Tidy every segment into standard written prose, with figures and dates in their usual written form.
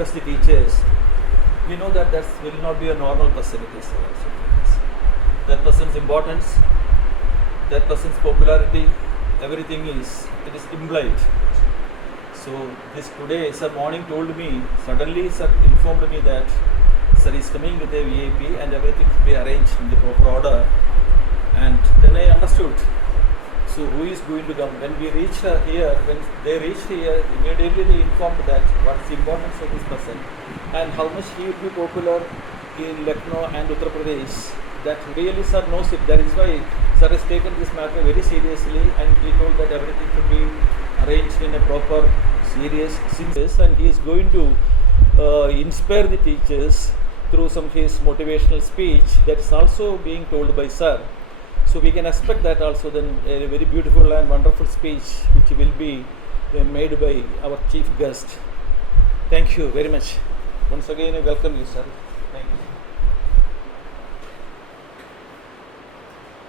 impress the teachers, we know that that will not be a normal personality. That person's importance, that person's popularity, everything is implied. So this today, sir morning told me, suddenly sir informed me that sir is coming with a VIP and everything should be arranged in the proper order. And then I understood. So who is going to come? When we reached here, when they reached here, immediately they informed that what is the importance of this person and how much he will be popular in Lucknow and Uttar Pradesh. That really sir knows it. That is why sir has taken this matter very seriously, and he told that everything should be arranged in a proper, serious sense, and he is going to inspire the teachers through some of his motivational speech that is also being told by sir. So we can expect that also then a very beautiful and wonderful speech which will be made by our chief guest. Thank you very much. Once again I welcome you, sir. Thank you.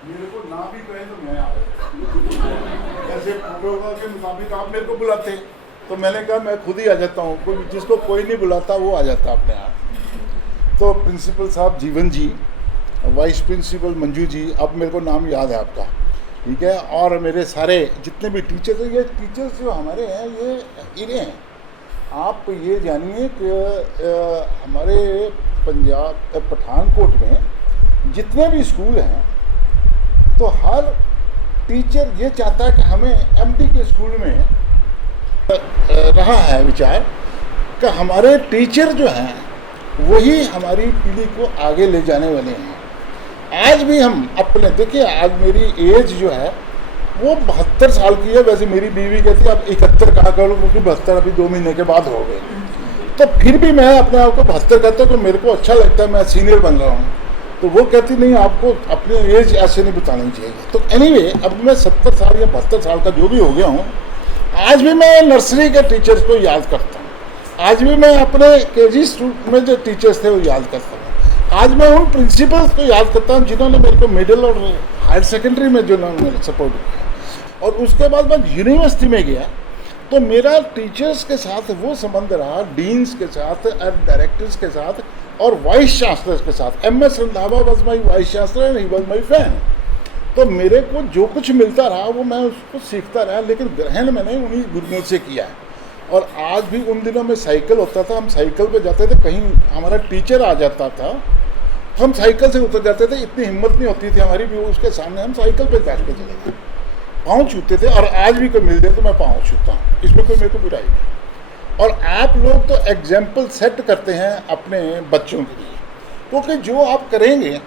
मेरे को ना भी कहे तो मैं आ जाता। जैसे programme के मुताबिक आप मेरे को बुलाते तो मैंने कहा मैं खुद ही आ जाता हूँ, कोई जिसको कोई नहीं बुलाता वो आ जाता अपने आप। तो प्रिंसिपल साहब जीवन जी, वाइस प्रिंसिपल मंजू जी, अब मेरे को नाम याद है आपका, ठीक है, और मेरे सारे जितने भी टीचर्स हैं, ये टीचर्स जो हमारे हैं ये हीरे हैं। आप ये जानिए कि हमारे पंजाब पठानकोट में जितने भी स्कूल हैं तो हर टीचर ये चाहता है कि हमें एमडी के स्कूल में रहा है विचार कि हमारे टीचर जो हैं वही हमारी पीढ़ी को आगे ले जाने वाले हैं। आज भी हम अपने देखिए, आज मेरी एज जो है वो 72 साल की है। वैसे मेरी बीवी कहती है अब 71 कहा करो, क्योंकि 72 अभी 2 महीने के बाद हो गए, तो फिर भी मैं अपने आप को 72 कहता हूँ, तो मेरे को अच्छा लगता है, मैं सीनियर बन रहा हूँ। तो वो कहती नहीं, आपको अपनी एज ऐसे नहीं बतानी चाहिए। तो एनीवे, अब मैं 70 साल या 72 साल का जो भी हो गया हूँ, आज भी मैं नर्सरी के टीचर्स को याद करता हूँ, आज भी मैं अपने केजी में जो टीचर्स थे वो याद करता हूँ, आज मैं उन प्रिंसिपल्स को याद करता हूँ जिन्होंने मेरे को मिडिल और हायर सेकेंडरी में जो मेरे सपोर्ट किया। और उसके बाद मैं यूनिवर्सिटी में गया तो मेरा टीचर्स के साथ वो संबंध रहा, डीन्स के साथ, डायरेक्टर्स के साथ और वाइस चांसलर्स के साथ। MS Randhawa was my vice chancellor and he was my fan. तो मेरे को जो कुछ मिलता रहा वो मैं उसको सीखता रहा, लेकिन ग्रहण मैंने उन्हीं गुरुओं से किया है। और आज भी उन दिनों में साइकिल होता था, हम साइकिल पे जाते थे, कहीं हमारा टीचर आ जाता था हम साइकिल से उतर जाते थे, इतनी हिम्मत नहीं होती थी हमारी भी उसके सामने, हम साइकिल पे बैठ के चले गए, पाँव छूते थे। और आज भी कोई मिल जाए तो मैं पाँव छूता हूँ, इसमें कोई मेरे को बुराई नहीं। और आप लोग तो एग्जाम्पल सेट करते हैं अपने बच्चों के लिए, क्योंकि जो आप करेंगे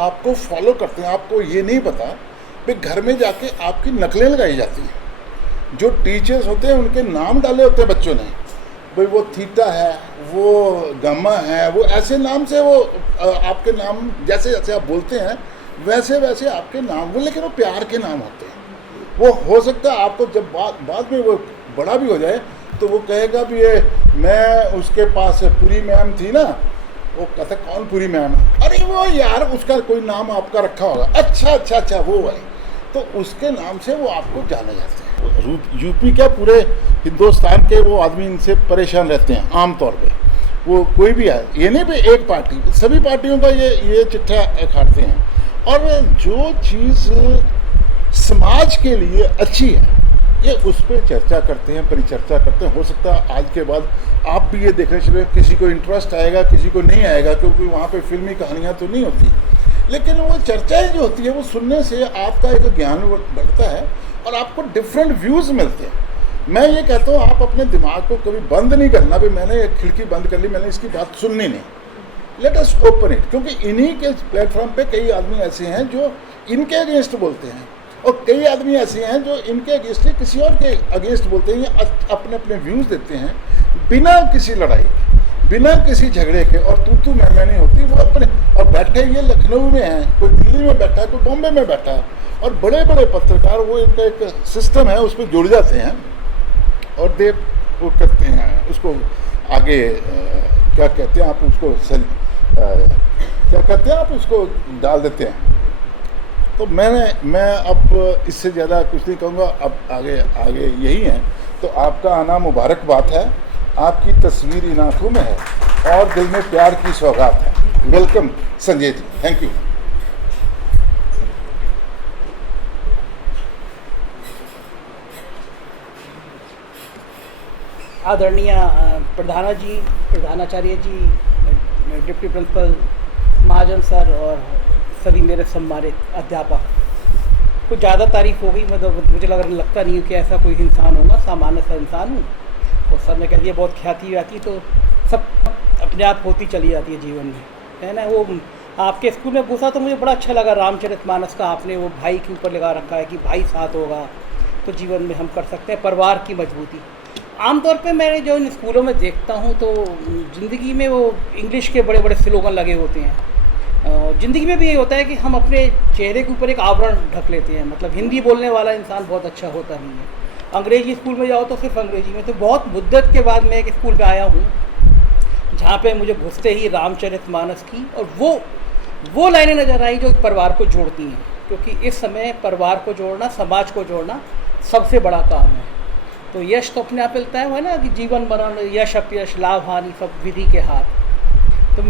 आपको फॉलो करते हैं। आपको ये नहीं पता कि घर में जाके आपकी नकलें लगाई जाती हैं। जो टीचर्स होते हैं उनके नाम डाले होते हैं बच्चों ने, भाई वो थीटा है, वो गामा है, वो ऐसे नाम से वो आपके नाम जैसे जैसे आप बोलते हैं वैसे वैसे आपके नाम, वो लेकिन वो प्यार के नाम होते हैं। वो हो सकता है आपको जब बाद में वो बड़ा भी हो जाए तो वो कहेगा भी ये मैं उसके पास पूरी मैम थी ना, वो कहता कौन पूरी मैम है, अरे वो यार उसका कोई नाम आपका रखा होगा, अच्छा वो है, तो उसके नाम से वो आपको जाने जाते हैं। यूपी क्या पूरे हिंदुस्तान के वो आदमी इनसे परेशान रहते हैं आम तौर पे। वो कोई भी है, ये नहीं भी एक पार्टी, सभी पार्टियों का ये चिट्ठा काटते हैं। और जो चीज़ समाज के लिए अच्छी है ये उस पर चर्चा करते हैं, परिचर्चा करते हैं। हो सकता है आज के बाद आप भी ये देखने चले, किसी को इंटरेस्ट आएगा किसी को नहीं आएगा, क्योंकि वहाँ पे फिल्मी कहानियाँ तो नहीं होती, लेकिन वो चर्चाएं जो होती है वो सुनने से आपका एक ज्ञान बढ़ता है और आपको डिफरेंट व्यूज़ मिलते हैं। मैं ये कहता हूँ आप अपने दिमाग को कभी बंद नहीं करना, भी मैंने एक खिड़की बंद कर ली, मैंने इसकी बात सुननी नहीं, लेट अस ओपन इट। क्योंकि इन्हीं के प्लेटफॉर्म पे कई आदमी ऐसे हैं जो इनके अगेंस्ट बोलते हैं और कई आदमी ऐसे हैं जो इनके अगेंस्ट किसी और के अगेंस्ट बोलते हैं, या अपने अपने व्यूज़ देते हैं बिना किसी लड़ाई के, बिना किसी झगड़े के, और तू मैं नहीं होती। वो अपने और बैठे ये लखनऊ में हैं, कोई दिल्ली में बैठा है, कोई बॉम्बे में बैठा है, और बड़े बड़े पत्रकार वो इनका एक सिस्टम है उस पर जुड़ जाते हैं और वो करते हैं उसको आगे क्या कहते हैं आप उसको क्या कहते हैं आप उसको डाल देते हैं। तो मैं अब इससे ज़्यादा कुछ नहीं कहूँगा, अब आगे यही है। तो आपका आना मुबारक बात है, आपकी तस्वीर इन आंखों में है और दिल में प्यार की सौगात है। Welcome Sanjay ji, thank you. आदरणीय प्रधानाचार्य जी, डिप्टी प्रिंसिपल महाजन सर और सभी मेरे सम्मानित अध्यापक, कुछ ज़्यादा तारीफ हो गई, मतलब मुझे लगता नहीं कि ऐसा कोई इंसान होगा, सामान्य सा इंसान हूँ। और सर ने कह दिया बहुत ख्याति आती तो सब अपने आप होती चली जाती है जीवन में, है ना। वो आपके स्कूल में घुसा तो मुझे बड़ा अच्छा लगा, रामचरितमानस का आपने वो भाई के ऊपर लगा रखा है कि भाई साथ होगा तो जीवन में हम कर सकते हैं, परिवार की मजबूती। आमतौर पे मैं जो इन स्कूलों में देखता हूँ तो ज़िंदगी में वो इंग्लिश के बड़े बड़े स्लोगन लगे होते हैं। ज़िंदगी में भी ये होता है कि हम अपने चेहरे के ऊपर एक आवरण ढक लेते हैं, मतलब हिंदी बोलने वाला इंसान बहुत अच्छा होता नहीं है। अंग्रेजी स्कूल में जाओ तो सिर्फ अंग्रेजी में। तो बहुत मुद्दत के बाद मैं एक स्कूल में आया हूँ जहाँ पे मुझे घुसते ही रामचरितमानस की और वो लाइनें नज़र आई जो परिवार को जोड़ती हैं, क्योंकि इस समय परिवार को जोड़ना, समाज को जोड़ना सबसे बड़ा काम है। तो यश तो अपने आप मिलता है ना कि जीवन मरण, यश अपयश, लाभ हानि सब विधि के हाथ। तो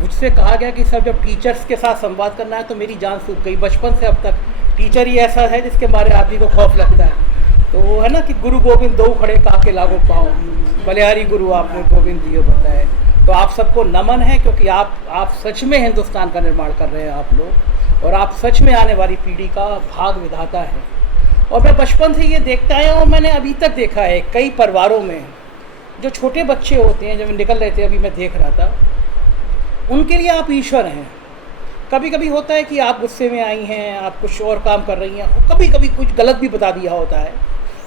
मुझसे कहा गया कि सर जब टीचर्स के साथ संवाद करना है तो मेरी जान सूख गई। बचपन से अब तक टीचर ही ऐसा है जिसके मारे आदमी को खौफ लगता है। तो वो है ना कि गुरु गोविंद दो खड़े काके लागो पाओ, बलिहारी गुरु आपने गोविंद जी बताए। तो आप सबको नमन है, क्योंकि आप सच में हिंदुस्तान का निर्माण कर रहे हैं आप लोग, और आप सच में आने वाली पीढ़ी का भाग विधाता है। और मैं बचपन से ये देखता आया हूँ, मैंने अभी तक देखा है कई परिवारों में जो छोटे बच्चे होते हैं, जब निकल रहे थे अभी मैं देख रहा था, उनके लिए आप ईश्वर हैं। कभी कभी होता है कि आप गुस्से में आई हैं, आप कुछ और काम कर रही हैं, और कभी कभी कुछ गलत भी बता दिया होता है,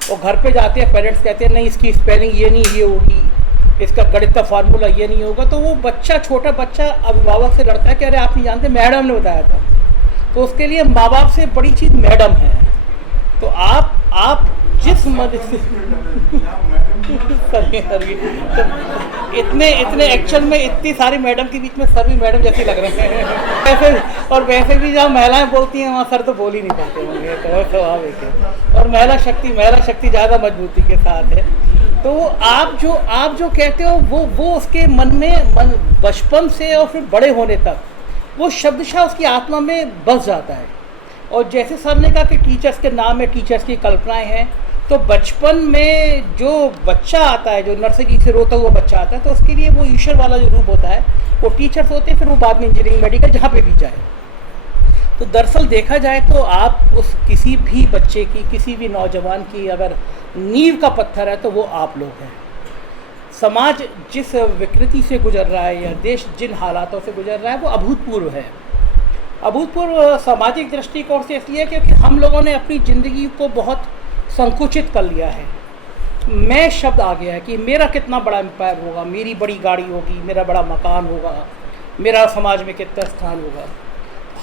और घर पे जाते हैं पेरेंट्स कहते हैं नहीं इसकी स्पेलिंग ये नहीं ये होगी, इसका गणित का फार्मूला ये नहीं होगा। तो वो बच्चा, छोटा बच्चा अभिभावक से लड़ता है कि अरे आप नहीं जानते, मैडम ने बताया था। तो उसके लिए माँ बाप से बड़ी चीज़ मैडम है। तो आप जिस मद से इतने एक्चुअल में इतनी सारी मैडम के बीच में सर भी मैडम जैसे लग रहे हैं। वैसे भी जहाँ महिलाएं बोलती हैं वहाँ सर तो बोल ही नहीं पाते होंगे, तो स्वाभाविक है। और महिला शक्ति ज़्यादा मजबूती के साथ है। तो आप जो कहते हो वो उसके मन में बचपन से और फिर बड़े होने तक वो शब्दशः उसकी आत्मा में बस जाता है। और जैसे सर ने कहा कि टीचर्स के नाम में टीचर्स की कल्पनाएं हैं, तो बचपन में जो बच्चा आता है, जो नर्सरी से रोता हुआ बच्चा आता है, तो उसके लिए वो ईश्वर वाला जो रूप होता है वो टीचर्स होते हैं, फिर वो बाद में इंजीनियरिंग, मेडिकल, जहाँ पे भी जाए। तो दरअसल देखा जाए तो आप उस किसी भी बच्चे की, किसी भी नौजवान की अगर नींव का पत्थर है तो वो आप लोग हैं। समाज जिस विकृति से गुजर रहा है या देश जिन हालातों से गुजर रहा है वो अभूतपूर्व है। अभूतपूर्व सामाजिक दृष्टिकोण से इसलिए क्योंकि हम लोगों ने अपनी ज़िंदगी को बहुत संकुचित कर लिया है। मैं शब्द आ गया है कि मेरा कितना बड़ा एम्पायर होगा, मेरी बड़ी गाड़ी होगी, मेरा बड़ा मकान होगा, मेरा समाज में कितना स्थान होगा।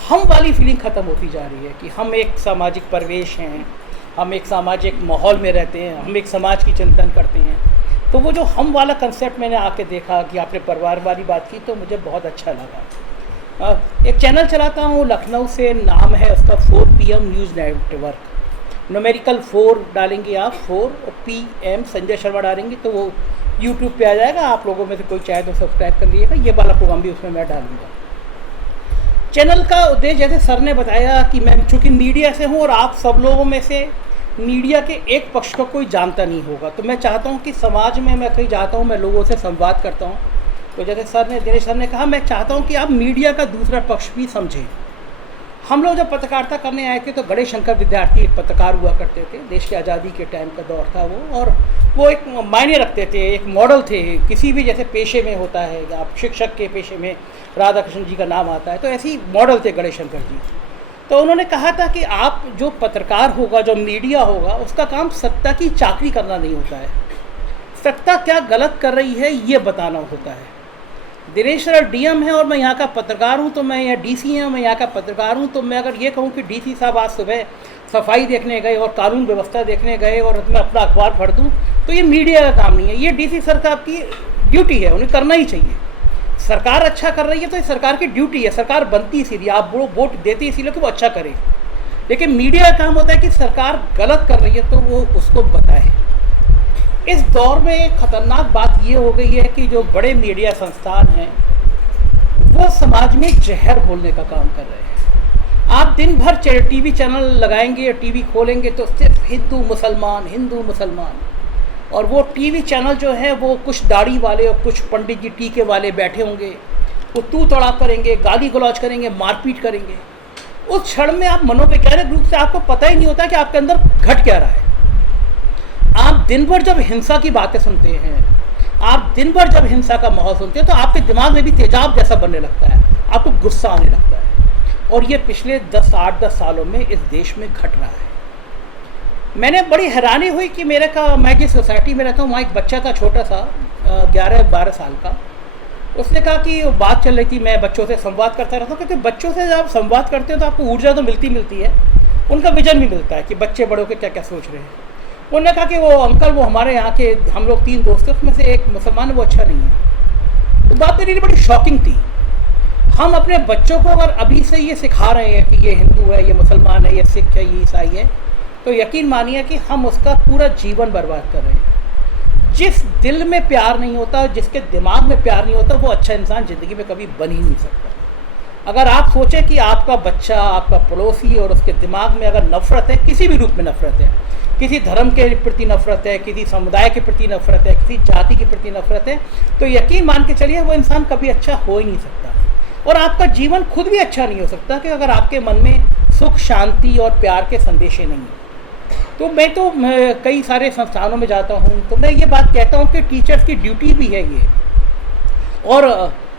हम वाली फीलिंग ख़त्म होती जा रही है कि हम एक सामाजिक परिवेश हैं, हम एक सामाजिक माहौल में रहते हैं, हम एक समाज की चिंतन करते हैं। तो वो जो हम वाला कंसेप्ट मैंने आके देखा कि आपने परिवार वाली बात की, तो मुझे बहुत अच्छा लगा। एक चैनल चलाता हूँ लखनऊ से, नाम है उसका 4 PM न्यूज़ नेटवर्क। न्यूमेरिकल 4 डालेंगे आप, 4 और PM संजय शर्मा डालेंगे तो वो यूट्यूब पे आ जाएगा। आप लोगों में से कोई चाहे तो सब्सक्राइब कर लीजिएगा, ये वाला प्रोग्राम भी उसमें मैं डालूँगा। चैनल का उद्देश्य, जैसे सर ने बताया कि मैं चूँकि मीडिया से हूँ और आप सब लोगों में से मीडिया के एक पक्ष को कोई जानता नहीं होगा, तो मैं चाहता हूँ कि समाज में मैं कहीं जाता हूँ, मैं लोगों से संवाद करता हूँ, तो जैसे दिनेश सर ने कहा, मैं चाहता हूँ कि आप मीडिया का दूसरा पक्ष भी समझें। हम लोग जब पत्रकारिता करने आए थे तो गणेश शंकर विद्यार्थी एक पत्रकार हुआ करते थे, देश की आज़ादी के टाइम का दौर था वो, और वो एक मायने रखते थे, एक मॉडल थे। किसी भी जैसे पेशे में होता है, आप शिक्षक के पेशे में राधा कृष्ण जी का नाम आता है, तो ऐसे ही मॉडल थे गणेश शंकर जी। तो उन्होंने कहा था कि आप जो पत्रकार होगा, जो मीडिया होगा, उसका काम सत्ता की चाकरी करना नहीं होता है, सत्ता क्या गलत कर रही है ये बताना होता है। दिनेश सर DM है और मैं यहाँ का पत्रकार हूँ, तो मैं यहाँ DC हैं, मैं यहाँ का पत्रकार हूँ, तो मैं अगर ये कहूँ कि DC साहब आज सुबह सफाई देखने गए और कानून व्यवस्था देखने गए और मैं अपना अखबार पढ़ दूँ, तो ये मीडिया का काम नहीं है, ये DC सर का आपकी ड्यूटी है, उन्हें करना ही चाहिए। सरकार अच्छा कर रही है तो ये सरकार की ड्यूटी है, सरकार बनती इसीलिए, आप वोट देते इसीलिए कि वो अच्छा करे। लेकिन मीडिया का काम होता है कि सरकार गलत कर रही है तो वो उसको बताए। इस दौर में एक खतरनाक बात ये हो गई है कि जो बड़े मीडिया संस्थान हैं वो समाज में जहर घोलने का काम कर रहे हैं। आप दिन भर टीवी चैनल लगाएंगे, टीवी खोलेंगे तो सिर्फ हिंदू मुसलमान, और वो टीवी चैनल जो है वो कुछ दाढ़ी वाले और कुछ पंडित जी टीके वाले बैठे होंगे, वो तू तड़ा करेंगे, गाली गलौज करेंगे, मारपीट करेंगे। उस क्षण में आप मनोवैज्ञानिक रूप से आपको पता ही नहीं होता कि आपके अंदर घट क्या रहा है। आप दिन भर जब हिंसा की बातें सुनते हैं, आप दिन भर जब हिंसा का माहौल सुनते हैं तो आपके दिमाग में भी तेजाब जैसा बनने लगता है, आपको गुस्सा आने लगता है। और ये पिछले 8-10 सालों में इस देश में घट रहा है। मैंने बड़ी हैरानी हुई कि मैं जिस सोसाइटी में रहता हूँ वहाँ एक बच्चा था, छोटा सा 11-12 साल का। उसने कहा कि बात चल रही थी, मैं बच्चों से संवाद करता रहता हूँ, क्योंकि बच्चों से जब आप संवाद करते हो तो आपको ऊर्जा तो मिलती है, उनका विजन भी मिलता है कि बच्चे बड़ों के क्या क्या सोच रहे हैं। उन्होंने कहा कि वो अंकल, वो हमारे यहाँ के, हम लोग 3 दोस्त थे, उसमें से एक मुसलमान है, वो अच्छा नहीं है। तो बात मेरे लिए बड़ी शॉकिंग थी। हम अपने बच्चों को अगर अभी से ये सिखा रहे हैं कि ये हिंदू है, ये मुसलमान है, ये सिख है, ये ईसाई है, तो यकीन मानिए कि हम उसका पूरा जीवन बर्बाद कर रहे हैं। जिस दिल में प्यार नहीं होता, जिसके दिमाग में प्यार नहीं होता, वो अच्छा इंसान ज़िंदगी में कभी बन ही नहीं सकता। अगर आप सोचें कि आपका बच्चा, आपका पड़ोसी, और उसके दिमाग में अगर नफ़रत है, किसी भी रूप में नफ़रत है, किसी धर्म के प्रति नफ़रत है, किसी समुदाय के प्रति नफ़रत है, किसी जाति के प्रति नफ़रत है, तो यकीन मान के चलिए वो इंसान कभी अच्छा हो ही नहीं सकता। और आपका जीवन खुद भी अच्छा नहीं हो सकता कि अगर आपके मन में सुख, शांति और प्यार के संदेशे नहीं हैं। तो मैं कई सारे संस्थानों में जाता हूँ, तो मैं ये बात कहता हूँ कि टीचर्स की ड्यूटी भी है ये, और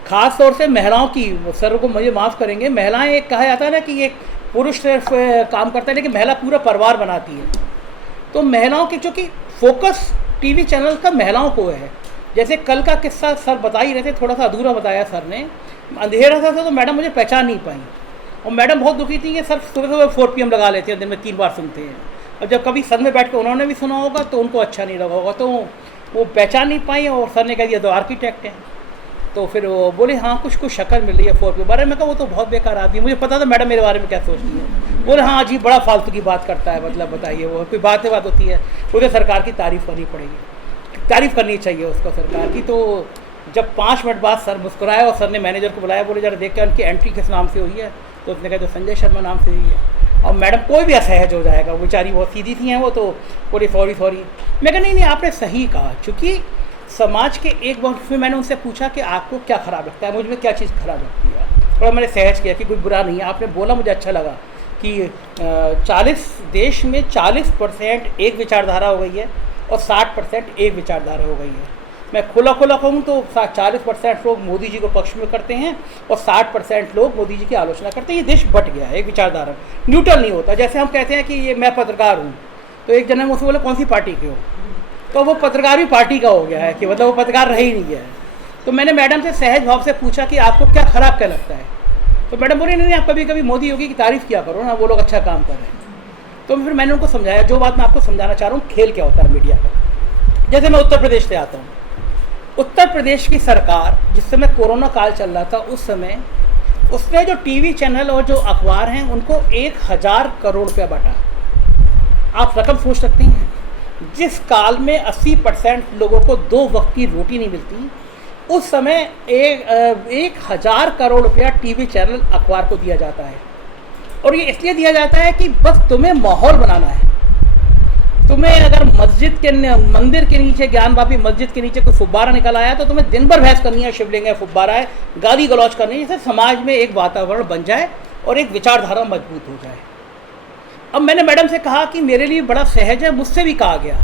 ख़ास तौर से महिलाओं की। सर को मुझे माफ़ करेंगे, महिलाएं, एक कहा जाता है ना कि एक पुरुष सिर्फ काम करता है लेकिन महिला पूरा परिवार बनाती है। तो महिलाओं की, चूँकि फोकस टीवी चैनल का महिलाओं को है। जैसे कल का किस्सा सर बता ही रहे थे, थोड़ा सा अधूरा बताया सर ने। अंधेरा था तो मैडम मुझे पहचान नहीं पाई, और मैडम बहुत दुखी थी कि सर सुबह 4 PM लगा लेते हैं, दिन में 3 बार सुनते हैं। और जब कभी संग में बैठ के उन्होंने भी सुना होगा तो उनको अच्छा नहीं लगा होगा, तो वो पहचान नहीं पाई, और सर ने कह दिया तो आर्किटेक्ट है। तो फिर वो बोले हाँ कुछ शक्ल मिल रही है 4 PM बारे में। कहा वो तो बहुत बेकार आदमी है, मुझे पता था मैडम मेरे बारे में क्या सोचती है। बोले हाँ जी, बड़ा फालतू की बात करता है, मतलब बताइए, वो कोई बात होती है, उसे सरकार की तारीफ़ करनी पड़ेगी, तारीफ़ करनी चाहिए उसको सरकार की। तो जब 5 मिनट बाद सर मुस्कुराए और सर ने मैनेजर को बुलाया, बोले जरा देख के उनकी एंट्री किस नाम से हुई है। तो उसने कहा तो संजय शर्मा नाम से हुई है। और मैडम कोई भी असहज हो जाएगा, वो बेचारी बहुत सीधी सी हैं, वो तो बोली सॉरी। मैं कहा नहीं आपने सही कहा, चूँकि समाज के एक वक्त में मैंने उनसे पूछा कि आपको क्या ख़राब लगता है, मुझ में क्या चीज़ ख़राब लगती है, और मैंने सहज किया कि कोई बुरा नहीं है। आपने बोला, मुझे अच्छा लगा कि 40 देश में 40% एक विचारधारा हो गई है और 60% एक विचारधारा हो गई है। मैं खुला कहूँ तो 40% लोग मोदी जी को पक्ष में करते हैं और 60% लोग मोदी जी की आलोचना करते हैं। ये देश बट गया है, एक विचारधारा न्यूट्रल नहीं होता। जैसे हम कहते हैं कि ये मैं पत्रकार हूँ, तो एक जन मुझसे बोले कौन सी पार्टी के हो, तो वो पत्रकार भी पार्टी का हो गया है कि मतलब वो पत्रकार रह ही नहीं गया है। तो मैंने मैडम से सहज भाव से पूछा कि आपको क्या ख़राब क्या लगता है। तो मैडम बोली नहीं आप कभी मोदी योगी की तारीफ़ किया करो ना, वो लोग अच्छा काम कर रहे हैं। तो फिर मैंने उनको समझाया, जो बात मैं आपको समझाना चाह रहा हूँ, खेल क्या होता है मीडिया का। जैसे मैं उत्तर प्रदेश से आता हूँ, उत्तर प्रदेश की सरकार जिस समय कोरोना काल चल रहा था, उस समय उसने जो टीवी चैनल और जो अखबार हैं उनको 1000 करोड़ रुपया बांटा। आप रकम सोच सकते हैं, जिस काल में 80% लोगों को 2 वक्त की रोटी नहीं मिलती, उस समय 1000 करोड़ रुपया टीवी चैनल अखबार को दिया जाता है। और ये इसलिए दिया जाता है कि बस तुम्हें माहौल बनाना है। तुम्हें अगर मंदिर के नीचे, ज्ञानवापी मस्जिद के नीचे कोई फुब्बारा निकल आया तो तुम्हें दिन भर बहस करनी है, शिवलिंग है, फुब्बारा है, गाली गलौज करनी है, जिससे समाज में एक वातावरण बन जाए और एक विचारधारा मजबूत हो जाए। अब मैंने मैडम से कहा कि मेरे लिए बड़ा सहज है, मुझसे भी कहा गया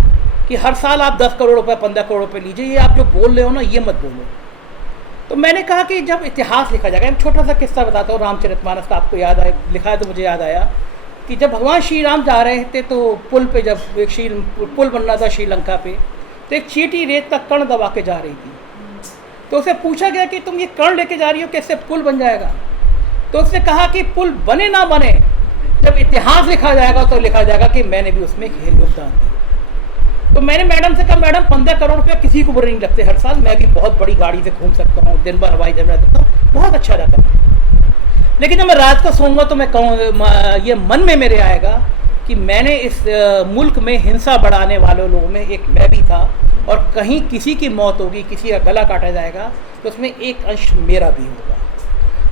कि हर साल आप 10 करोड़ रुपये 15 करोड़ रुपये लीजिए, ये आप जो बोल रहे हो ना ये मत बोलो। तो मैंने कहा कि जब इतिहास लिखा जाएगा, एक छोटा सा किस्सा बताता हूँ रामचरितमानस का, आपको याद आए, लिखा है तो मुझे याद आया कि जब भगवान श्री राम जा रहे थे तो पुल पे, जब एक पुल बन रहा था श्रीलंका पे, तो एक चींटी रेत का कण दबा के जा रही थी। तो उसे पूछा गया कि तुम ये कण लेके जा रही हो, कैसे पुल बन जाएगा। तो उसने कहा कि पुल बने ना बने, जब इतिहास लिखा जाएगा तो लिखा जाएगा कि मैंने भी उसमें योगदान दिया। तो मैंने मैडम से कहा, मैडम 15 करोड़ रुपया किसी को बुरे नहीं लगते, हर साल मैं भी बहुत बड़ी गाड़ी से घूम सकता हूँ, दिन भर हवाई जहाज में रहता हूँ, बहुत अच्छा रहता है। लेकिन जब मैं रात को सोऊंगा तो मैं कहूँ, ये मन में मेरे आएगा कि मैंने इस मुल्क में हिंसा बढ़ाने वाले लोगों में एक मैं भी था, और कहीं किसी की मौत होगी, किसी का गला काटा जाएगा, तो उसमें एक अंश मेरा भी होगा।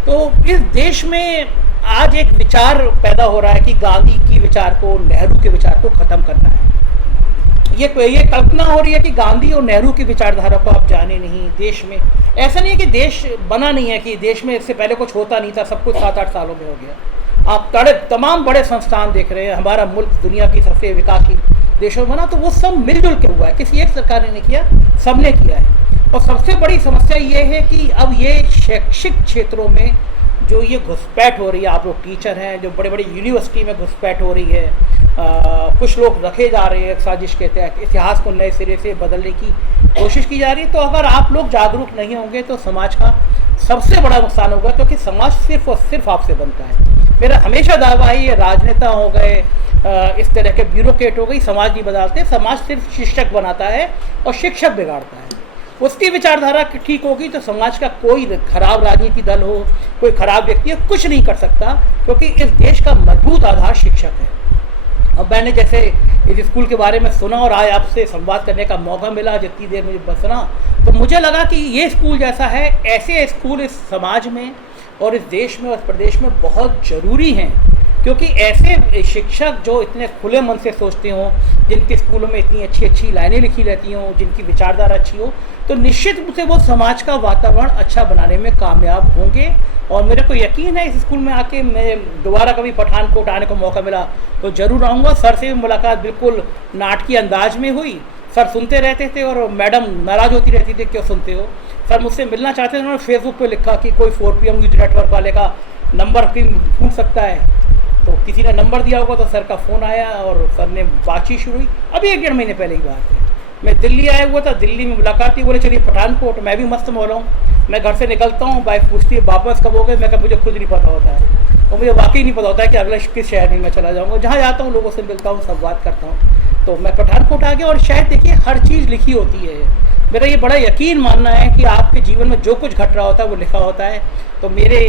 तो इस देश में आज एक विचार पैदा हो रहा है कि गांधी की विचार को, नेहरू के विचार को ख़त्म करना है। ये कल्पना हो रही है कि गांधी और नेहरू की विचारधारा को आप जाने नहीं। देश में ऐसा नहीं है कि देश बना नहीं है, कि देश में इससे पहले कुछ होता नहीं था, सब कुछ 7-8 सालों में हो गया। आप तमाम बड़े संस्थान देख रहे हैं, हमारा मुल्क दुनिया की सबसे विकासशील देशों में बना, तो वो सब मिलजुल के हुआ है, किसी एक सरकार ने नहीं किया, सबने किया है। और सबसे बड़ी समस्या ये है कि अब ये शैक्षिक क्षेत्रों में जो ये घुसपैठ हो रही है, आप लोग टीचर हैं, जो बड़े बड़े यूनिवर्सिटी में घुसपैठ हो रही है, कुछ लोग रखे जा रहे हैं साजिश के तहत, इतिहास को नए सिरे से बदलने की कोशिश की जा रही है। तो अगर आप लोग जागरूक नहीं होंगे तो समाज का सबसे बड़ा नुकसान होगा, क्योंकि समाज सिर्फ और सिर्फ आपसे बनता है। मेरा हमेशा दावा है, ये राजनेता हो गए, इस तरह के ब्यूरोक्रेट हो गई, समाज नहीं बदलते। समाज सिर्फ शिक्षक बनाता है और शिक्षक बिगाड़ता है। उसकी विचारधारा ठीक होगी तो समाज का कोई खराब राजनीति दल हो, कोई खराब व्यक्ति हो, कुछ नहीं कर सकता, क्योंकि इस देश का मजबूत आधार शिक्षक है। अब मैंने जैसे इस स्कूल के बारे में सुना और आज आपसे संवाद करने का मौका मिला, जितनी देर मुझे बसना, तो मुझे लगा कि ये स्कूल जैसा है, ऐसे स्कूल इस समाज में और इस देश में और प्रदेश में बहुत ज़रूरी हैं। क्योंकि ऐसे शिक्षक जो इतने खुले मन से सोचते हों, जिनके स्कूलों में इतनी अच्छी अच्छी लाइनें लिखी रहती हों, जिनकी विचारधारा अच्छी हो, तो निश्चित रूप से वो समाज का वातावरण अच्छा बनाने में कामयाब होंगे। और मेरे को यकीन है इस स्कूल में आके मैं दोबारा कभी पठानकोट आने का मौका मिला तो ज़रूर आऊँगा। सर से भी मुलाकात बिल्कुल नाटकीय अंदाज में हुई। सर सुनते रहते थे और मैडम नाराज़ होती रहती थी, क्यों सुनते हो। सर मुझसे मिलना चाहते थे, उन्होंने फेसबुक पे लिखा कि कोई 4PM यूथ नेटवर्क वाले का नंबर पूछ सकता है। तो किसी ने नंबर दिया होगा, तो सर का फ़ोन आया और सर ने बातचीत शुरू हुई। अभी 1-1.5 महीने पहले की बात है। मैं दिल्ली आया हुआ था, दिल्ली में मुलाकात थी, बोले चलिए पठानकोट। मैं भी मस्त मौला हूँ। मैं घर से निकलता हूँ, वाइफ पूछती है वापस कब हो गए, मैं कहा मुझे खुद नहीं पता होता है, और मुझे वाकई नहीं पता होता है कि अगले किस शहर में मैं चला जाऊँगा। जहाँ जाता हूँ लोगों से मिलता हूँ, सब बात करता हूँ। तो मैं पठानकोट आ गया और शायद देखिए हर चीज़ लिखी होती है। मेरा ये बड़ा यकीन मानना है कि आपके जीवन में जो कुछ घट रहा होता है वो लिखा होता है। तो मेरे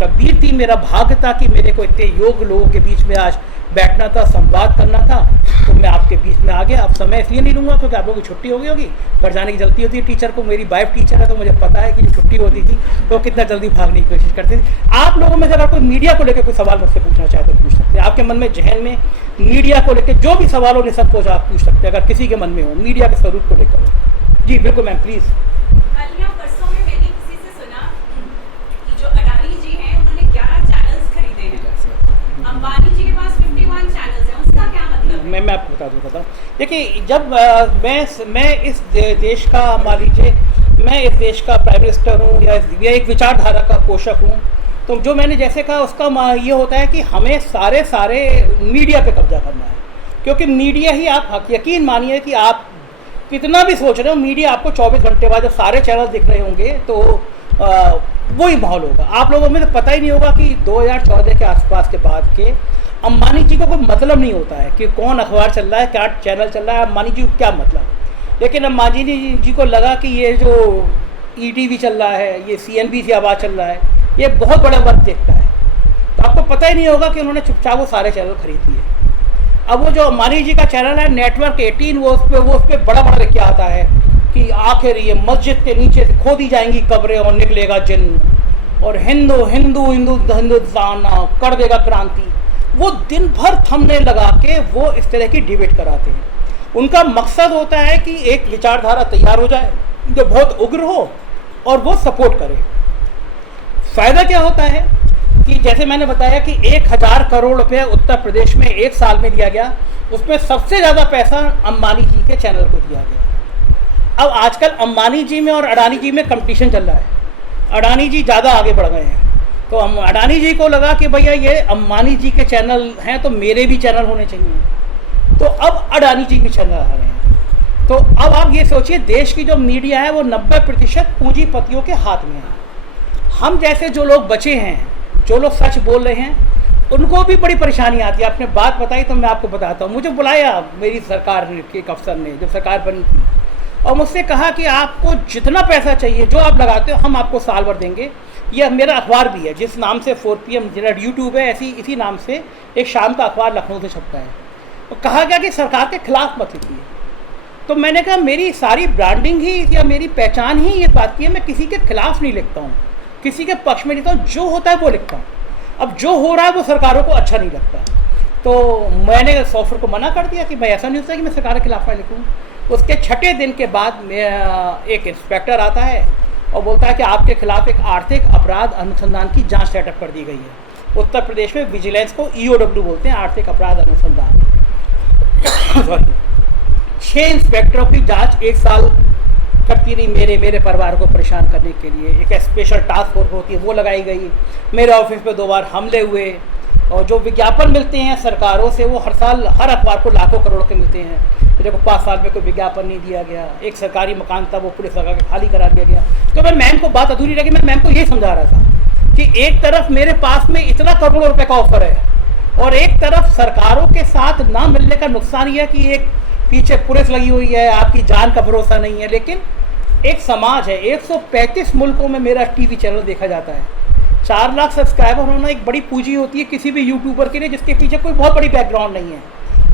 तकदीर थी, मेरा भाग्य था कि मेरे को इतने योग लोगों के बीच में आज बैठना था, संवाद करना था। तो मैं आपके बीच में आ गया। अब समय इसलिए नहीं लूँगा क्योंकि आप लोगों की छुट्टी हो गई होगी, घर जाने की जल्दी होती है टीचर को। मेरी वाइफ टीचर है तो मुझे पता है कि जो छुट्टी होती थी तो कितना जल्दी भागने की कोशिश करते थे। आप लोगों में से अगर कोई मीडिया को लेकर कोई सवाल मुझसे पूछना चाहे तो पूछ सकते हैं। आपके मन में, जहन में मीडिया को लेकर जो भी सवाल हो निसंकोच कुछ आप पूछ सकते हैं, अगर किसी के मन में हो मीडिया के स्वरूप को लेकर। जी बिल्कुल मैम, प्लीज़। कल या परसों में मैंने किसी से सुना कि जो अडानी जी हैं उन्होंने 11 चैनल्स खरीदे हैं। अंबानी जी के पास 51 चैनल्स हैं, उसका क्या मतलब है? मैं आपको बता दूँ। देखिए, जब मैं इस देश का, मान लीजिए मैं इस देश का प्राइम मिनिस्टर हूँ या एक विचारधारा का पोषक हूँ, तो जो मैंने जैसे कहा उसका ये होता है कि हमें सारे मीडिया पे कब्जा करना है। क्योंकि मीडिया ही, आप यकीन मानिए कि आप कितना भी सोच रहे हो, मीडिया आपको 24 घंटे बाद जब सारे चैनल दिख रहे होंगे तो वही माहौल होगा। आप लोगों में तो पता ही नहीं होगा कि 2014 के आसपास के बाद के अंबानी जी को कोई मतलब नहीं होता है कि कौन अखबार चल रहा है, क्या चैनल चल रहा है, अंबानी जी को क्या मतलब। लेकिन अंबानी जी को लगा कि ये जो ETV चल रहा है, ये CNBC आवाज़ चल रहा है, ये बहुत बड़ा वर्क देखता है। तो आपको पता ही नहीं होगा कि उन्होंने चुपचाप वो सारे चैनल खरीद लिए। अब वो जो अंबानी जी का चैनल है नेटवर्क 18, वो उस पर बड़ा लिख के आता है कि आखिर ये मस्जिद के नीचे से खोदी जाएंगी कब्रें और निकलेगा जिन्न, और हिंदुस्तान कर देगा क्रांति। वो दिन भर थंबनेल लगा के वो इस तरह की डिबेट कराते हैं। उनका मकसद होता है कि एक विचारधारा तैयार हो जाए जो बहुत उग्र हो और वो सपोर्ट करे। फ़ायदा क्या होता है कि जैसे मैंने बताया कि 1000 करोड़ रुपए उत्तर प्रदेश में एक साल में दिया गया, उसमें सबसे ज़्यादा पैसा अंबानी जी के चैनल को दिया गया। अब आजकल अंबानी जी में और अडानी जी में कंपटीशन चल रहा है। अडानी जी ज़्यादा आगे बढ़ गए हैं, तो अडानी जी को लगा कि भैया ये अंबानी जी के चैनल हैं तो मेरे भी चैनल होने चाहिए। तो अब अडानी जी भी चैनल आ रहे हैं। तो अब आप ये सोचिए, देश की जो मीडिया है वो 90% पूंजीपतियों के हाथ में है। हम जैसे जो लोग बचे हैं, जो लोग सच बोल रहे हैं, उनको भी बड़ी परेशानी आती है। आपने बात बताई तो मैं आपको बताता हूँ। मुझे बुलाया मेरी सरकार के एक अफसर ने, जब सरकार बनी थी, और मुझसे कहा कि आपको जितना पैसा चाहिए, जो आप लगाते हो, हम आपको साल भर देंगे। यह मेरा अखबार भी है, जिस नाम से 4PM जिला यूट्यूब है, इसी नाम से एक शाम का अखबार लखनऊ से छपता है। तो कहा गया कि सरकार के खिलाफ मत लिखिए। तो मैंने कहा मेरी सारी ब्रांडिंग ही या मेरी पहचान ही ये बात की है, मैं किसी के खिलाफ नहीं लिखता हूँ, किसी के पक्ष में लिखता हूँ, जो होता है वो लिखता हूँ। अब जो हो रहा है वो सरकारों को अच्छा नहीं लगता, तो मैंने सॉफ्टवेयर को मना कर दिया कि मैं ऐसा नहीं होता कि मैं सरकार के खिलाफ लिखूँ। उसके 6ठे दिन के बाद एक इंस्पेक्टर आता है और बोलता है कि आपके खिलाफ एक आर्थिक अपराध अनुसंधान की जांच सेटअप कर दी गई है। उत्तर प्रदेश में विजिलेंस को EOW बोलते हैं, आर्थिक अपराध अनुसंधान। 6 इंस्पेक्टरों की जांच 1 साल करती रही मेरे परिवार को परेशान करने के लिए। एक स्पेशल टास्क फोर्स होती है वो लगाई गई, मेरे ऑफिस पे 2 बार हमले हुए, और जो विज्ञापन मिलते हैं सरकारों से वो हर साल हर अखबार को लाखों करोड़ के मिलते हैं। मेरे को 5 साल में कोई विज्ञापन नहीं दिया गया, एक सरकारी मकान था वो पुलिस लगा के खाली करा दिया गया। तो मैं मैम को बात अधूरी लगी, मैं मैम को यही समझा रहा था कि एक तरफ मेरे पास में इतना करोड़ों रुपए का ऑफर है और एक तरफ सरकारों के साथ ना मिलने का नुकसान यह है कि एक पीछे पुलिस लगी हुई है, आपकी जान का भरोसा नहीं है। लेकिन एक समाज है, 135 मुल्कों में मेरा टीवी चैनल देखा जाता है, 4 लाख सब्सक्राइबर होना एक बड़ी पूंजी होती है किसी भी यूट्यूबर के लिए जिसके पीछे कोई बहुत बड़ी बैकग्राउंड नहीं है।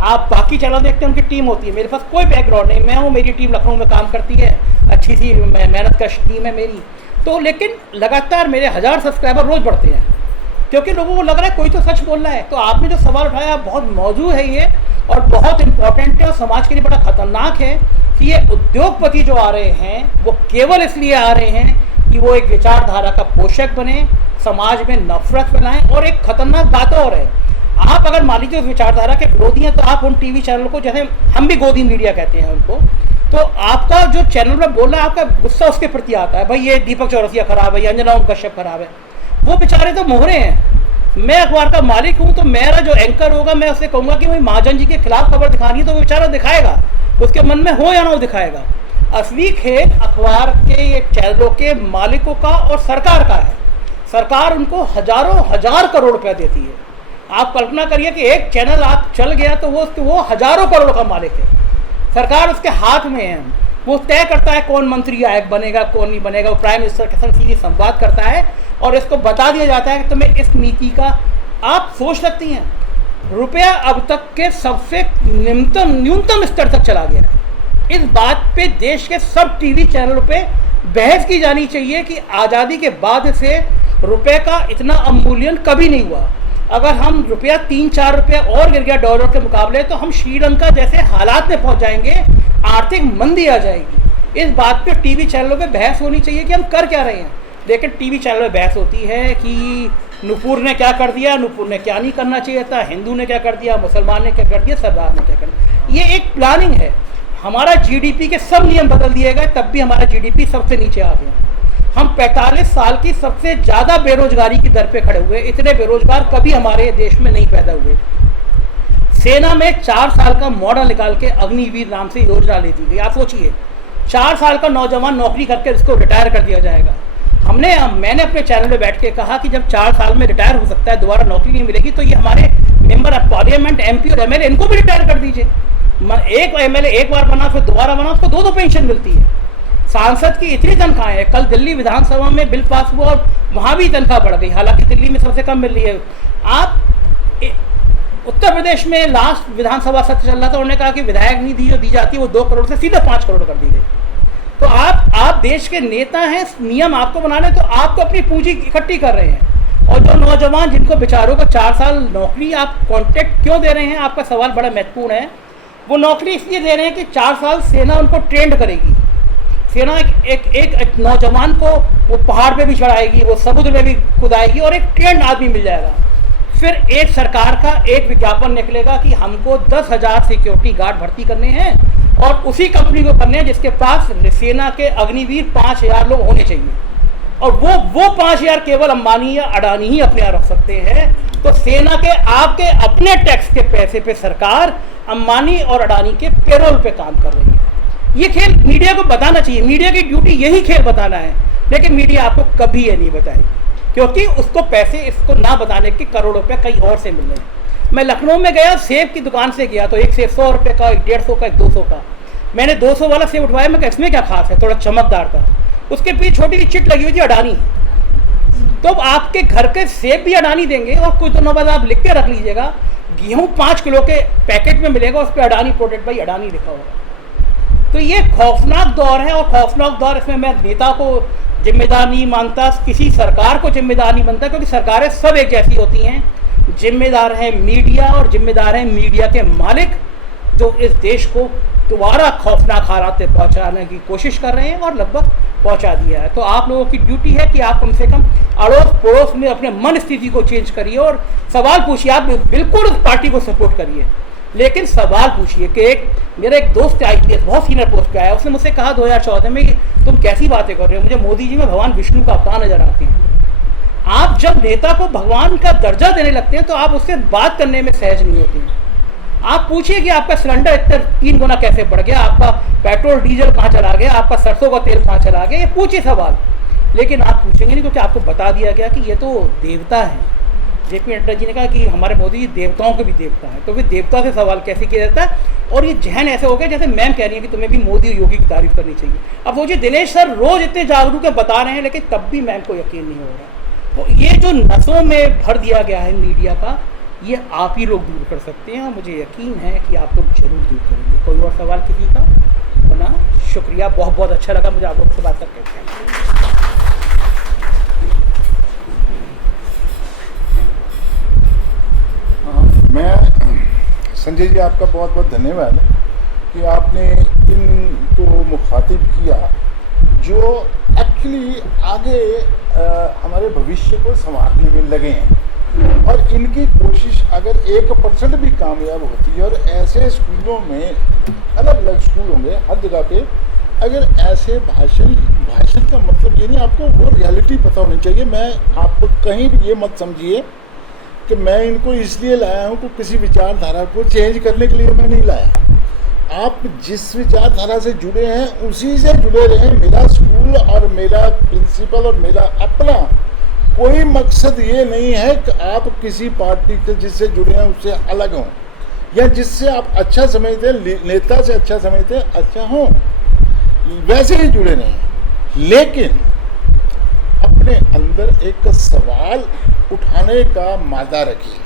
आप बाकी चैनल देखते हैं उनकी टीम होती है, मेरे पास कोई बैकग्राउंड नहीं, मैं हूँ, मेरी टीम लखनऊ में काम करती है, अच्छी सी मेहनत कश टीम है मेरी। तो लेकिन लगातार मेरे 1000 सब्सक्राइबर रोज़ बढ़ते हैं क्योंकि लोगों को लग रहा है कोई तो सच बोल रहा है। तो आपने जो सवाल उठाया बहुत मौजूद है ये, और बहुत इम्पोर्टेंट है और समाज के लिए बड़ा खतरनाक है कि ये उद्योगपति जो आ रहे हैं वो केवल इसलिए आ रहे हैं कि वो एक विचारधारा का पोषक बने, समाज में नफरत फैलाएं। और एक खतरनाक बात और है, आप अगर मान लीजिए उस विचारधारा के विरोधी हैं तो आप उन टीवी चैनल को, जैसे हम भी गोदी मीडिया कहते हैं उनको, तो आपका जो चैनल में बोल रहा है आपका गुस्सा उसके प्रति आता है, भाई ये दीपक चौरसिया खराब है, ये अंजना ओम कश्यप खराब है। वो बेचारे तो मोहरे हैं, मैं अखबार का मालिक हूँ, तो मेरा जो एंकर होगा मैं उससे कहूँगा कि भाई महाजन जी के खिलाफ खबर दिखानी है तो वो बेचारा दिखाएगा, उसके मन में हो या ना हो दिखाएगा। असली खेल अखबार के चैनलों के मालिकों का और सरकार का है। सरकार उनको हजारों हजार करोड़ रुपया देती है। आप कल्पना करिए कि एक चैनल आप चल गया तो वो हजारों करोड़ का मालिक है, सरकार उसके हाथ में है, वो तय करता है कौन मंत्री आयोग बनेगा कौन नहीं बनेगा, वो प्राइम मिनिस्टर के साथ सीधे संवाद करता है और इसको बता दिया जाता है कि तुम्हें इस नीति का, आप सोच सकती हैं रुपया अब तक के सबसे न्यूनतम स्तर तक चला गया है। इस बात पे देश के सब टीवी चैनलों पे बहस की जानी चाहिए कि आज़ादी के बाद से रुपए का इतना अवमूल्यन कभी नहीं हुआ। अगर हम रुपया 3-4 रुपया और गिर गया डॉलर के मुकाबले तो हम श्रीलंका जैसे हालात में पहुंच जाएंगे, आर्थिक मंदी आ जाएगी। इस बात पे टीवी चैनलों पे बहस होनी चाहिए कि हम कर क्या रहे हैं। लेकिन टीवी चैनल में बहस होती है कि नूपुर ने क्या कर दिया, नूपुर ने क्या नहीं करना चाहिए था, हिंदू ने क्या कर दिया, मुसलमान ने क्या कर दिया, सरदार ने क्या कर दिया। ये एक प्लानिंग है। हमारा जीडीपी के सब नियम बदल दिए गए तब भी हमारा जीडीपी सबसे नीचे आ गया। हम 45 साल की सबसे ज़्यादा बेरोजगारी की दर पे खड़े हुए, इतने बेरोजगार कभी हमारे देश में नहीं पैदा हुए। सेना में 4 साल का मॉडल निकाल के अग्निवीर नाम से योजना ले दी गई। आप सोचिए 4 साल का नौजवान नौकरी करके उसको रिटायर कर दिया जाएगा। मैंने अपने चैनल में बैठ के कहा कि जब 4 साल में रिटायर हो सकता है, दोबारा नौकरी नहीं मिलेगी, तो ये हमारे मेंबर ऑफ पार्लियामेंट, MP और MLA इनको भी रिटायर कर दीजिए। एक MLA एक बार बना फिर दोबारा बना, उसको 2-2 पेंशन मिलती है। सांसद की इतनी तनख्वाहें हैं, कल दिल्ली विधानसभा में बिल पास हुआ और वहाँ भी तनख्वाह बढ़ गई, हालांकि दिल्ली में सबसे कम मिल रही है। आप उत्तर प्रदेश में लास्ट विधानसभा सत्र चल रहा था, उन्होंने कहा कि विधायक निधि जो दी जाती है वो 2 करोड़ से सीधे 5 करोड़ कर दी गई। तो आप देश के नेता हैं, नियम आपको बनाने, तो आप तो अपनी पूंजी इकट्ठी कर रहे हैं। और जो नौजवान जिनको बेचारों को 4 साल नौकरी आप कॉन्ट्रैक्ट क्यों दे रहे हैं, आपका सवाल बड़ा महत्वपूर्ण है। वो नौकरी इसलिए दे रहे हैं कि 4 साल सेना उनको ट्रेंड करेगी। सेना एक नौजवान को वो पहाड़ पे भी चढ़ाएगी, वो समुद्र में भी खुदाएगी और एक ट्रेंड आदमी मिल जाएगा। फिर एक सरकार का एक विज्ञापन निकलेगा कि हमको 10,000 सिक्योरिटी गार्ड भर्ती करने हैं और उसी कंपनी को करने हैं जिसके पास सेना के अग्निवीर 5,000 लोग होने चाहिए, और वो 5,000 केवल अंबानी या अडानी ही अपने यहाँ रख सकते हैं। तो सेना के आपके अपने टैक्स के पैसे पे सरकार अंबानी और अडानी के पेरोल पे काम कर रही है। ये खेल मीडिया को बताना चाहिए, मीडिया की ड्यूटी यही खेल बताना है, लेकिन मीडिया आपको कभी ये नहीं बताएगी क्योंकि उसको पैसे इसको ना बताने के करोड़ों रुपये कहीं और से मिल रहे हैं। मैं लखनऊ में गया, सेब की दुकान से गया तो एक सेब 100 रुपये का, एक 150 का, एक 200 का। मैंने 200 वाला सेब उठवाया, मैं इसमें क्या खास है, थोड़ा चमकदार था। उसके पीछे छोटी सी चिट लगी हुई थी अडानी। तो आपके घर के सेब भी अडानी देंगे और कुछ दिनों बाद आप लिख के रख लीजिएगा, गेहूँ 5 किलो के पैकेट में मिलेगा, उस पर अडानी प्रोडक्ट बाई अडानी लिखा होगा। तो ये खौफनाक दौर है, और खौफनाक दौर, इसमें मैं नेता को जिम्मेदार नहीं मानता, किसी सरकार को जिम्मेदार नहीं मानता, क्योंकि सरकारें सब एक जैसी होती हैं। जिम्मेदार है मीडिया, और जिम्मेदार है मीडिया के मालिक, जो इस देश को दोबारा खौफनाक हालात तक पहुँचाने की कोशिश कर रहे हैं और लगभग पहुँचा दिया है। तो आप लोगों की ड्यूटी है कि आप कम से कम अड़ोस पड़ोस में अपने मन स्थिति को चेंज करिए और सवाल पूछिए। आप बिल्कुल उस पार्टी को सपोर्ट करिए, लेकिन सवाल पूछिए कि मेरा एक दोस्त IPS बहुत सीनियर पोस्ट पे आया, उसने मुझसे कहा 2014 में, तुम कैसी बातें कर रहे हो, मुझे मोदी जी में भगवान विष्णु का अवतार नजर आते हैं। आप जब नेता को भगवान का दर्जा देने लगते हैं तो आप उससे बात करने में सहज नहीं होती हैं। आप पूछिए कि आपका सिलेंडर इतना 3 गुना कैसे बढ़ गया, आपका पेट्रोल डीजल कहाँ चला गया, आपका सरसों का तेल कहाँ चला गया, ये पूछिए सवाल। लेकिन आप पूछेंगे नहीं, क्योंकि आपको बता दिया गया कि ये तो देवता है। JP नड्डा जी ने कहा कि हमारे मोदी जी देवताओं के भी देवता हैं, तो फिर देवता से सवाल कैसे किया जाता है। और ये जहन ऐसे हो गया जैसे मैम कह रही है कि तुम्हें भी मोदी और योगी की तारीफ करनी चाहिए। अब सोचिए दिनेश सर रोज इतने जागरूक है, बता रहे हैं, लेकिन तब भी मैम को यकीन नहीं हो रहा। तो ये जो नसों में भर दिया गया है मीडिया का, ये आप ही लोग दूर कर सकते हैं, और मुझे यकीन है कि आप लोग जरूर दूर करेंगे। कोई और सवाल किसी का? बना? शुक्रिया, बहुत बहुत अच्छा लगा मुझे आप लोगों से बात करके। मैं संजय जी, आपका बहुत बहुत धन्यवाद कि आपने इनको मुखातिब किया जो एक्चुअली आगे हमारे भविष्य को संभालने में लगे हैं, और इनकी कोशिश अगर 1% भी कामयाब होती है, और ऐसे स्कूलों में, अलग अलग स्कूल होंगे हर जगह पे, अगर ऐसे भाषण का मतलब ये नहीं, आपको वो रियलिटी पता होनी चाहिए। मैं आपको कहीं भी ये मत समझिए कि मैं इनको इसलिए लाया हूँ कि किसी विचारधारा को चेंज करने के लिए मैं नहीं लाया। आप जिस विचारधारा से जुड़े हैं उसी से जुड़े रहें। मेरा स्कूल और मेरा प्रिंसिपल और मेरा अपना कोई मकसद ये नहीं है कि आप किसी पार्टी के जिससे जुड़े हैं उससे अलग हों, या जिससे आप अच्छा समझते हैं, नेता से अच्छा समझते हैं, अच्छा हों, वैसे ही जुड़े रहें। लेकिन अपने अंदर एक सवाल उठाने का मादा रखिए।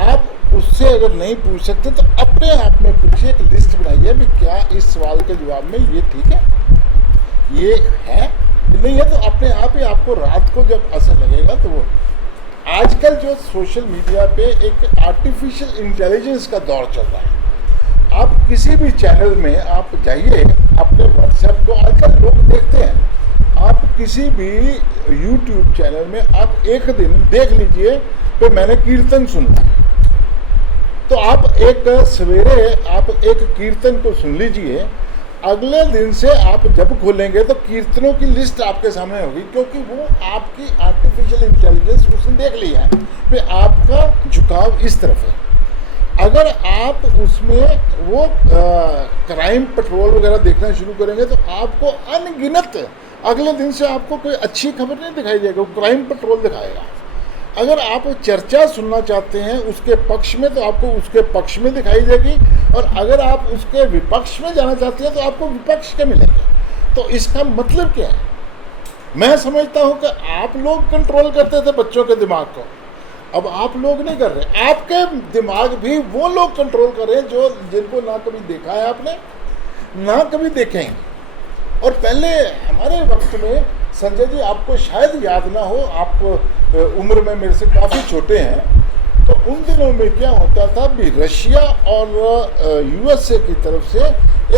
आप उससे अगर नहीं पूछ सकते तो अपने आप में पूछिए, एक लिस्ट बनाइए भी क्या इस सवाल के जवाब में ये ठीक है, ये है, नहीं है, तो अपने आप ही आपको रात को जब असर लगेगा तो वो। आजकल जो सोशल मीडिया पे एक आर्टिफिशियल इंटेलिजेंस का दौर चल रहा है। आप किसी भी चैनल में आप जाइए, अपने व्हाट्सएप को आजकल लोग देखते हैं, आप किसी भी YouTube चैनल में आप एक दिन देख लीजिए तो मैंने कीर्तन सुना, तो आप एक सवेरे आप एक कीर्तन को सुन लीजिए, अगले दिन से आप जब खोलेंगे तो कीर्तनों की लिस्ट आपके सामने होगी, क्योंकि वो आपकी आर्टिफिशियल इंटेलिजेंस उसने देख लिया है कि आपका झुकाव इस तरफ है। अगर आप उसमें वो क्राइम पेट्रोल वगैरह देखना शुरू करेंगे तो आपको अनगिनत अगले दिन से आपको कोई अच्छी खबर नहीं दिखाई देगी, वो क्राइम पेट्रोल दिखाएगा। अगर आप चर्चा सुनना चाहते हैं उसके पक्ष में तो आपको उसके पक्ष में दिखाई देगी, और अगर आप उसके विपक्ष में जाना चाहते हैं तो आपको विपक्ष के मिलेंगे। तो इसका मतलब क्या है? मैं समझता हूं कि आप लोग कंट्रोल करते थे बच्चों के दिमाग को, अब आप लोग नहीं कर रहे। आपके दिमाग भी वो लोग कंट्रोल कर रहे हैं जो जिनको ना कभी देखा है आपने, ना कभी देखेंगे। और पहले हमारे वक्त में संजय जी, आपको शायद याद ना हो, आप उम्र में मेरे से काफ़ी छोटे हैं, तो उन दिनों में क्या होता था भी रशिया और USA की तरफ से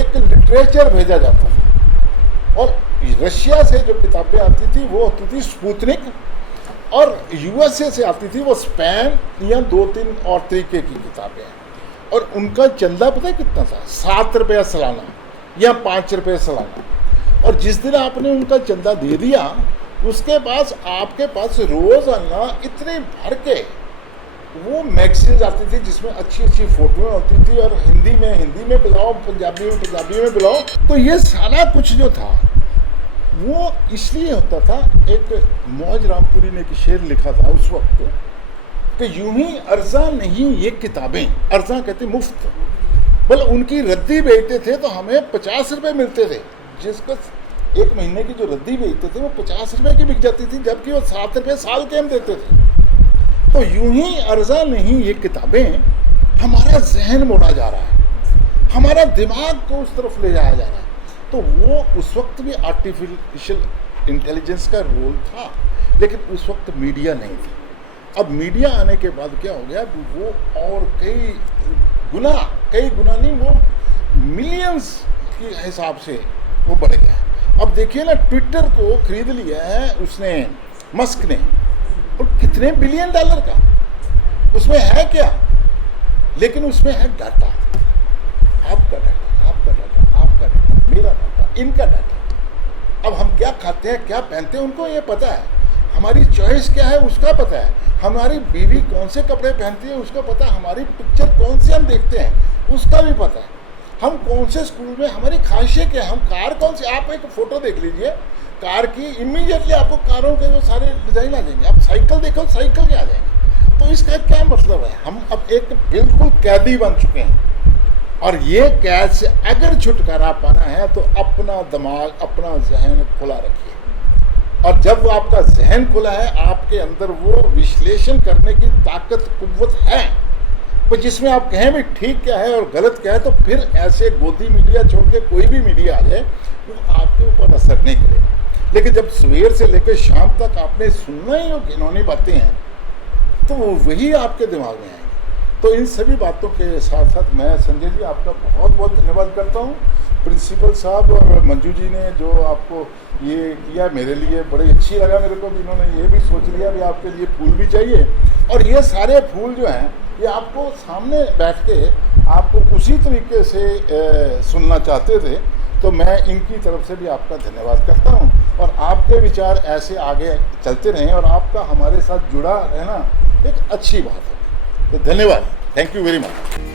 एक लिटरेचर भेजा जाता था, और रशिया से जो किताबें आती थी वो होती थी स्पुतनिक, और USA से आती थी वो स्पैन या 2-3 और तरीके की किताबें, और उनका चंदा पता है कितना था? 7 रुपया सालाना या 5 रुपये सालाना। और जिस दिन आपने उनका चंदा दे दिया उसके बाद आपके पास रोज़ाना इतने भर के वो मैगजीन्स आती थी जिसमें अच्छी अच्छी फोटोएं होती थी, और हिंदी में बुलाओ, पंजाबी में बुलाओ। तो ये सारा कुछ जो था वो इसलिए होता था। एक मौज रामपुरी ने एक शेर लिखा था उस वक्त कि यूं ही अर्जा नहीं ये किताबें, अर्जा कहते मुफ्त, मतलब उनकी रद्दी बेचते थे तो हमें 50 रुपये मिलते थे, जिसको 1 महीने की जो रद्दी बेचते थे वो 50 रुपये की बिक जाती थी, जबकि वो 7 रुपये साल के हम देते थे। तो यूं ही अर्जा नहीं ये किताबें, हमारा जहन मोड़ा जा रहा है, हमारा दिमाग को उस तरफ ले जाया जा रहा है। तो वो उस वक्त भी आर्टिफिशियल इंटेलिजेंस का रोल था, लेकिन उस वक्त मीडिया नहीं थी। अब मीडिया आने के बाद क्या हो गया, वो और कई गुना नहीं, वो मिलियंस के हिसाब से वो बढ़ गया। अब देखिए ना, ट्विटर को खरीद लिया है उसने, मस्क ने, और कितने बिलियन डॉलर का। उसमें है क्या? लेकिन उसमें है डाटा, आपका डाटा, आपका डाटा, आपका डाटा, मेरा डाटा, इनका डाटा। अब हम क्या खाते हैं, क्या पहनते हैं, उनको ये पता है। हमारी चॉइस क्या है उसका पता है। हमारी बीवी कौन से कपड़े पहनती है उसका पता है। हमारी पिक्चर कौन से हम देखते हैं उसका भी पता है। हम कौन से स्कूल में, हमारी ख्वाहिशें क्या, हम कार कौन सी, आप एक फ़ोटो देख लीजिए कार की, इमीडिएटली आपको कारों के वो सारे डिज़ाइन आ जाएंगे। आप साइकिल देखो, साइकिल के आ जाएंगे। तो इसका क्या मतलब है, हम अब एक बिल्कुल कैदी बन चुके हैं। और ये कैद से अगर छुटकारा पाना है तो अपना दिमाग, अपना जहन खुला रखिए। और जब वो आपका जहन खुला है, आपके अंदर वो विश्लेषण करने की ताकत, कुव्वत है, तो जिसमें आप कहें भी ठीक क्या है और गलत क्या है, तो फिर ऐसे गोदी मीडिया छोड़ के कोई भी मीडिया आ जाए वो आपके ऊपर असर नहीं करेगा। लेकिन जब सवेर से लेकर शाम तक आपने सुनना ही वो घिनौनी बातें हैं, तो वो वही आपके दिमाग में आएंगे। तो इन सभी बातों के साथ साथ मैं संजय जी आपका बहुत बहुत धन्यवाद करता हूँ। प्रिंसिपल साहब और मंजू जी ने जो आपको ये किया, मेरे लिए बड़ी अच्छी लगा। मेरे को इन्होंने ये भी सोच लिया भी आपके लिए फूल भी चाहिए, और ये सारे फूल जो हैं ये आपको सामने बैठ के आपको उसी तरीके से सुनना चाहते थे। तो मैं इनकी तरफ से भी आपका धन्यवाद करता हूँ, और आपके विचार ऐसे आगे चलते रहें, और आपका हमारे साथ जुड़ा रहना एक अच्छी बात है। तो धन्यवाद, थैंक यू वेरी मच।